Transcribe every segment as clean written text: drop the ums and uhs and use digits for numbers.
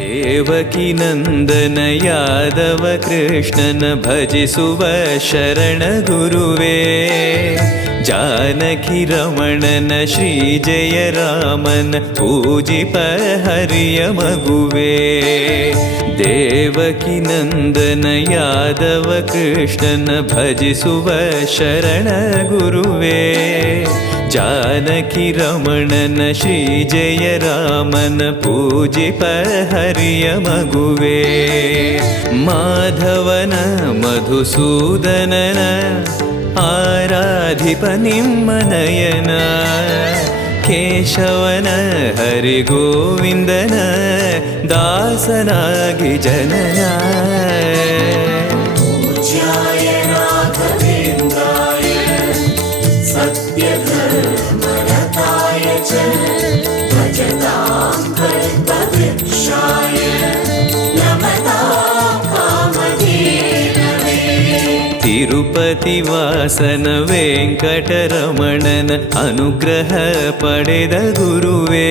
ದೇವಕಿ ನಂದನ ಯಾದವ ಕೃಷ್ಣನ ಭಜಿಸುವ ಶರಣ ಗುರುವೇ, ಜಾನಕಿ ರಮಣನ ಶ್ರೀ ಜಯ ರಾಮನ ಪೂಜಿಪ ಹರಿಯ ಮಗುವೇ. ದೇವಕಿ ನಂದನ ಯಾದವ ಕೃಷ್ಣನ ಭಜಿಸುವ ಶರಣ ಗುರುವೇ, ಜಾನಕಿ ರಮಣನ ಶ್ರೀ ಜಯ ರಾಮನ ಪೂಜಿಪ ಹರಿಯ ಮಗುವೇ. ಮಾಧವನ ಮಧುಸೂದನನ ಆರಾಧಿಪ ನಿಮ್ಮ ನಯನ, ಕೇಶವನ ಹರಿಗೋವಿಂದನ ದಾಸನಾಗಿ ಜನನ. ತಿರುಪತಿ ವಾಸನ ವೆಂಕಟರಮಣನ ಅನುಗ್ರಹ ಪಡೆದ ಗುರುವೇ,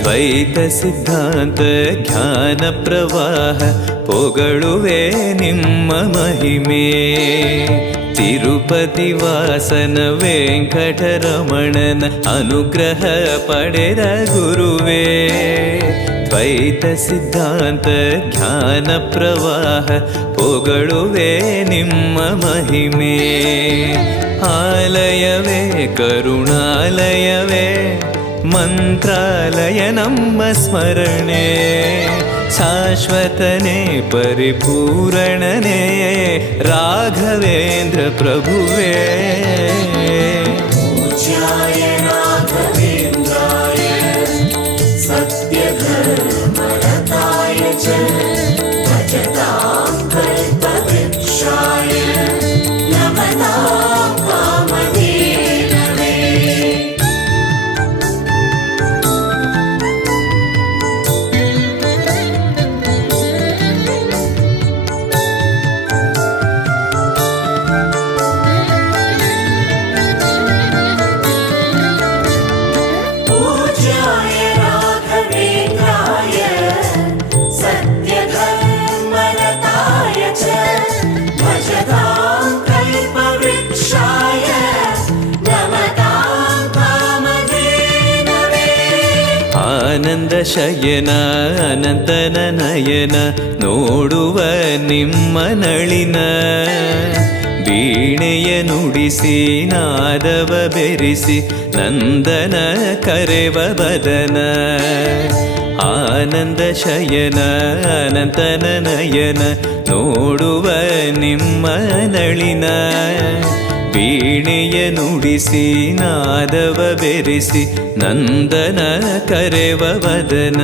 ದ್ವೈತ ಸಿದ್ಧಾಂತ ಜ್ಞಾನ ಪ್ರವಾಹ ಪೊಗಳುವೆ ನಿಮ್ಮ ಮಹಿಮೆ. ತಿರುಪತಿ ವಾಸನ ವೆಂಕಟರಮಣನ ಅನುಗ್ರಹ ಪಡೆದ ಗುರುವೇ, ದ್ವೈತ ಸಿದ್ಧಾಂತ ಜ್ಞಾನ ಪ್ರವಾಹ ಪೊಗಳುವೆ ನಿಮ್ಮ ಮಹಿಮೆ. ಆಲಯವೇ ಕರುಣಾಲಯವೇ ಮಂತ್ರಾಲಯ ನಮ್ಮ ಸ್ಮರಣೆ, ಶಾಶ್ವತನೇ ಪರಿಪೂರಣನೇ ರಾಘವೇಂದ್ರ ಪ್ರಭುವೇ. ಆನಂದ ಶಯನ ಅನಂತನ ನಯನ ನೋಡುವ ನಿಮ್ಮ ನಳಿನ, ವೀಣೆಯ ನುಡಿಸಿ ನಾದವ ಬೆರೆಸಿ ನಂದನ ಕರೆವ ಬದನ. ಆನಂದ ಶಯನ ಅನಂತನ ನಯನ ನೋಡುವ ನಿಮ್ಮ ನಳಿನ, ವೀಣೆಯ ನುಡಿಸಿ ನಾದವ ಬೆರೆಸಿ ನಂದನ ಕರೆವ ವದನ.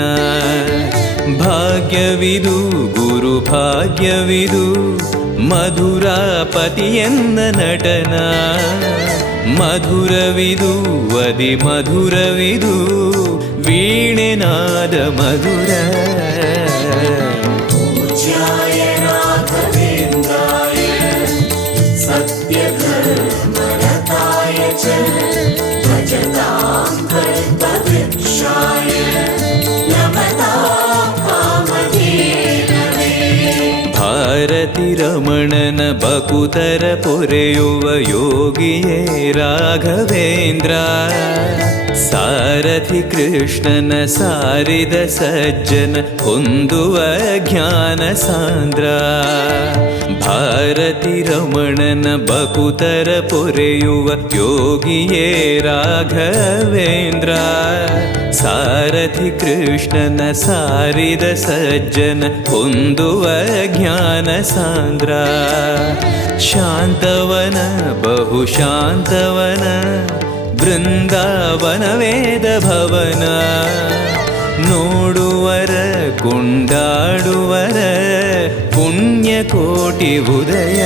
ಭಾಗ್ಯವಿದು ಗುರು ಭಾಗ್ಯವಿದು ಮಧುರಾಪತಿಯನ್ನ ನಟನ, ಮಧುರವಿದು ಅದಿ ಮಧುರವಿದು ವೀಣೆನಾದ ಮಧುರ. ಭಾರತಿ ರಮಣನ ಬಕುತರ ಪೊರೆಯುವ ಯೋಗಿಯೇ ರಾಘವೇಂದ್ರ, ಸಾರಥಿ ಕೃಷ್ಣನ ಸಾರಿದ ಸಜ್ಜನ ಹೊಂದುವ ಜ್ಞಾನ ಸಾಂದ್ರ. ಭಾರತಿ ರಮಣನ ಬಕುತರ ಪೊರೆಯುವ ಯೋಗಿಯೇ ರಾಘವೇಂದ್ರ, ಸಾರಥಿ ಕೃಷ್ಣನ ಸಾರಿದ ಸಜ್ಜನ ಹೊಂದುವ ಜ್ಞಾನ ಸಾಂದ್ರ. ಶಾಂತವನ ಬಹು ಶಾಂತವನ ಬೃಂದಾವನ ವೇದ ಭವನ, ನೋಡುವರ ಕೊಂಡಾಡುವರ ಪುಣ್ಯ ಕೋಟಿ ಉದಯ.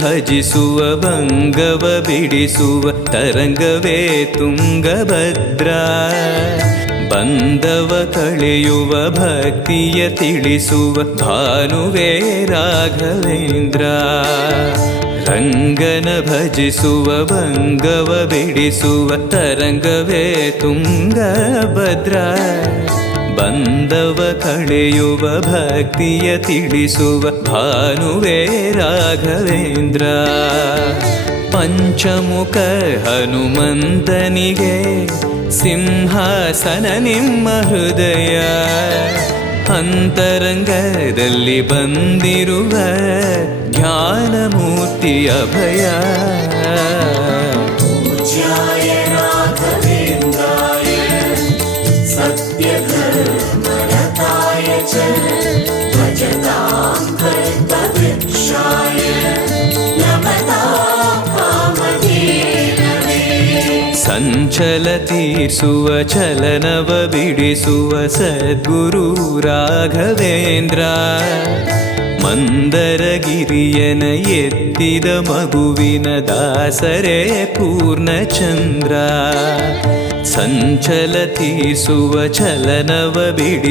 ಭಜಿಸುವ ಭಂಗವ ಬಿಡಿಸುವ ತರಂಗವೇ ತುಂಗಭದ್ರಾ ಬಂಧವ ಕಳೆಯುವ ಭಕ್ತಿಯ ತಿಳಿಸುವ ಭಾನುವೇ ರಾಘವೇಂದ್ರ ರಂಗನ ಭಜಿಸುವ ಭಂಗವ ಬಿಡಿಸುವ ತರಂಗವೇ ತುಂಗಭದ್ರಾ ಬಂಧವ ಕಳೆಯುವ ಭಕ್ತಿಯ ತಿಳಿಸುವ ಭಾನುವೇ ರಾಘವೇಂದ್ರ ಪಂಚಮುಖ ಹನುಮಂತನಿಗೆ ಸಿಂಹಾಸನ ನಿಮ್ಮ ಹೃದಯ ಅಂತರಂಗದಲ್ಲಿ ಬಂದಿರುವ ಜ್ಞಾನಮೂರ್ತಿ ಅಭಯ पूज्याय राघवेन्द्राय सत्यधर्मरताय च भजतां कल्पवृक्षाय नमतां कामधेनवे ಸಂಚಲ ತೀರಿಸುವ ಚಲನವ ಬಿಡಿಸುವ ಸದ್ಗುರು ರಾಘವೇಂದ್ರ ಮಂದರಗಿರಿಯನ ಎತ್ತಿದ ಮಗುವಿನ ದಾಸರೇ ಪೂರ್ಣಚಂದ್ರ ಸಂಚಲ ತೀರಿಸುವ ಚಲನವ ಬಿಡಿ